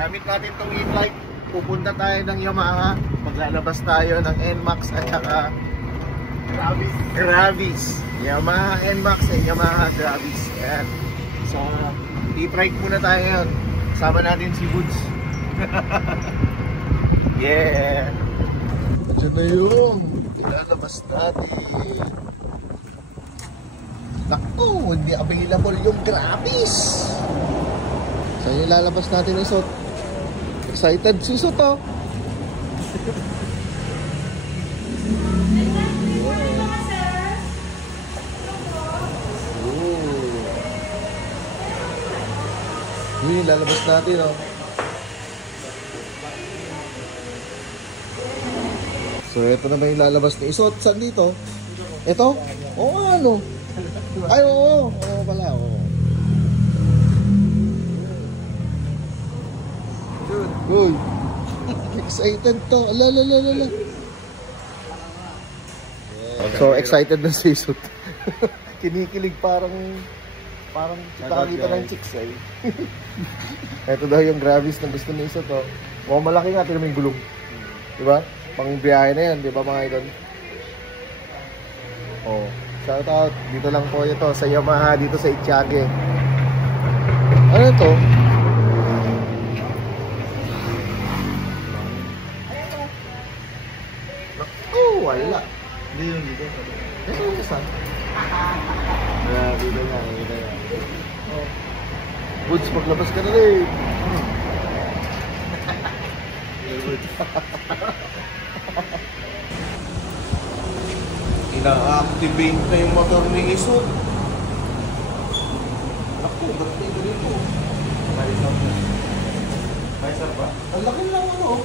Gamit natin itong e-trike. Pupunta tayo ng Yamaha. Maglalabas tayo ng NMAX at saka Gravis. Yamaha NMAX at Yamaha Gravis. Ayan. So, e-trike muna tayo yun. Kasama natin si Woods. Yeah! Diyan na yung ilalabas natin. Naku, hindi available yung Gravis. So, yung ilalabas natin yung Isot. Excited si Isot, oh. Yun, lalabas natin, oh. So, ito na ba yung lalabas ni Isot? Saan dito? Ito? Oo, ano? Ay, oo. Oo pala, oo. Uy. Excited to. Ala. So, excited na si Isot. Kinikilig parang kita ng chicks eh. Ito daw yung Gravis na gusto ni Isot, oh. Mukhang malaki nga, tignan mo yung gulong. Diba? Pang biyahe na yan, diba mga idol? Oh, shout out. Dito lang po ito sa Yamaha, dito sa Itiage. Ano ito? Oh, wala. Dito. Ito yung saan? Dito nga. Oh. Woods, maglabas ka na rin. Ina-activate na yung motor ni Isot. Ako, ba't may ito dito? Visor ba? Ang laki lang ano.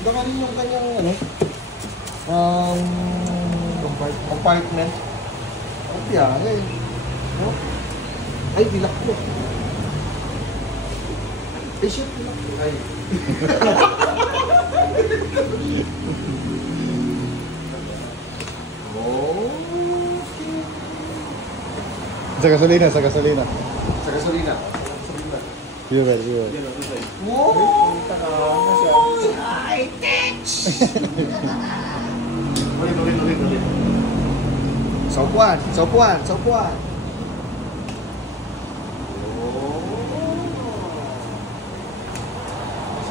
Laki rin yung kanyang ano. Compartment. Ang piyahe. No? Ay, bilak ko. Eh, shit, bilak ko. Ay. Sa gasolina. Fuel. Wow! High-tech! Ulit. Sopuan. Isa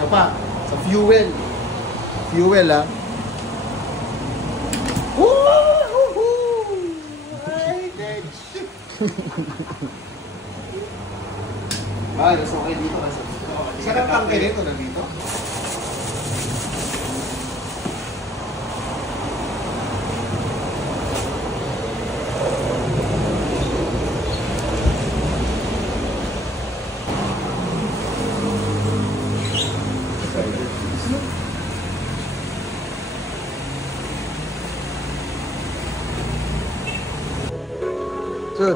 pa, sa fuel. Fuel, ah. Ay, mas okay dito. Isa ka tangke nito nandito. Sud.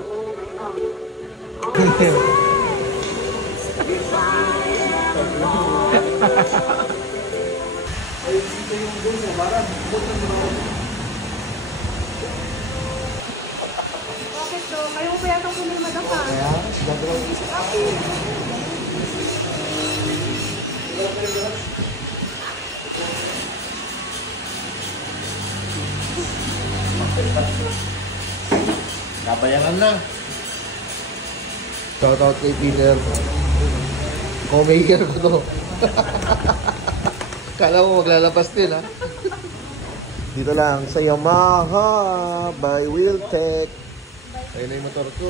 Ay, dito yung doon mo, parang bukod mo. Bakit to? Kayo pa yata kung may madaka. Kaya, gagawin ko sa akin. Kabayangan na. Shout out kay Peter. Co-maker ko to. Kala mo maglalabas din, ha? Dito lang sa Yamaha by Wheeltech. Ayun na yung motor ko.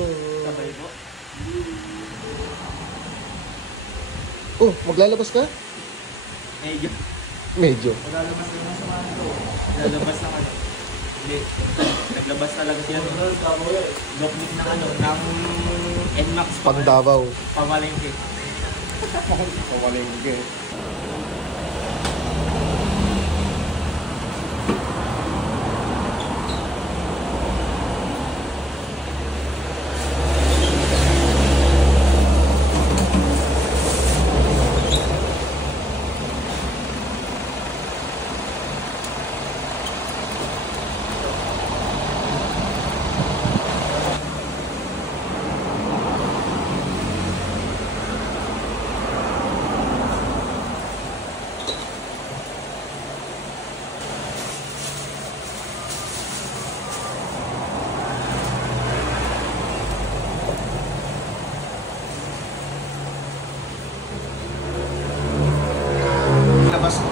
Oh, maglalabas ka? Medyo. Maglalabas na naman sa mga ito. Maglalabas na ano. Hindi. Naglabas talaga siya. Doknik ng ano. Ng NMAX. Pang-Davao. Pamalengke. Pamalengke.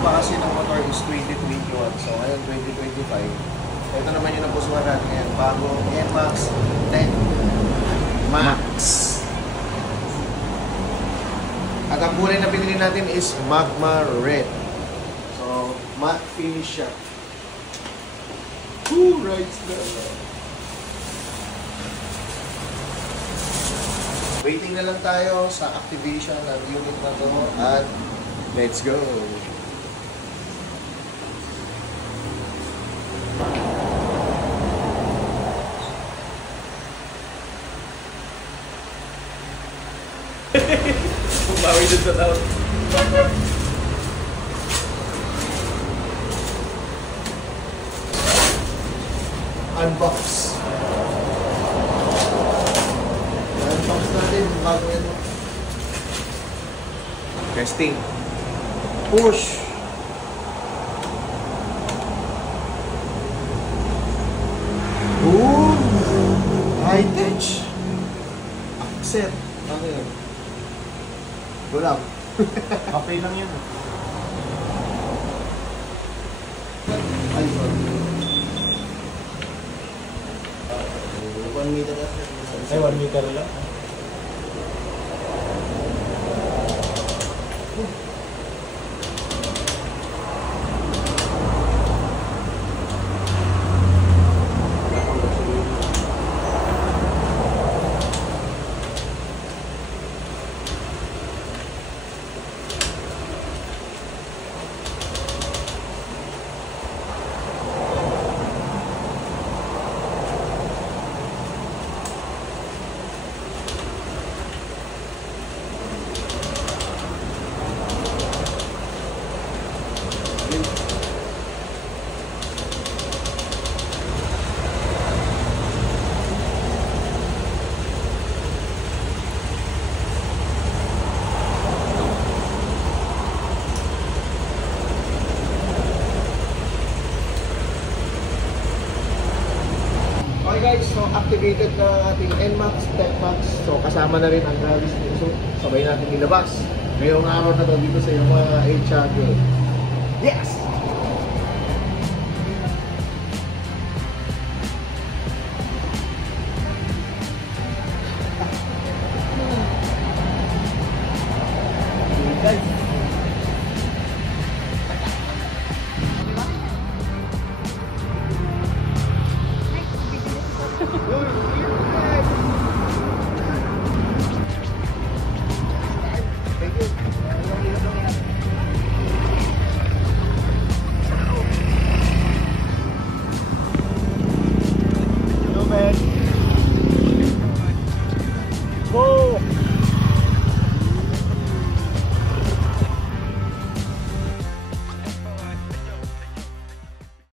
pa kasi ng motor is 2021. So ngayon 2025. Ito naman yung napusuhan natin ngayon. Bagong NMAX 10 Max. At ang kulay na pinili natin is Magma Red. So, matte finish siya. Who writes that? Waiting na lang tayo sa activation ng unit na to at let's go! Bawi dun sa tao. Unbox. Unbox natin bago yan. Testing. Push. Ooh! High touch. Accept. Ano yun? Wala. Okay lang yan. Ay, sorry. 1 meter na. Ay, 1 meter lang. Okay guys, so activated na ang ating NMAX, TechMax. So kasama na rin ang Gravis nito. So sabay natin nilabas. Ngayong araw na to dito sa yung mga HRG. Yes! Guys,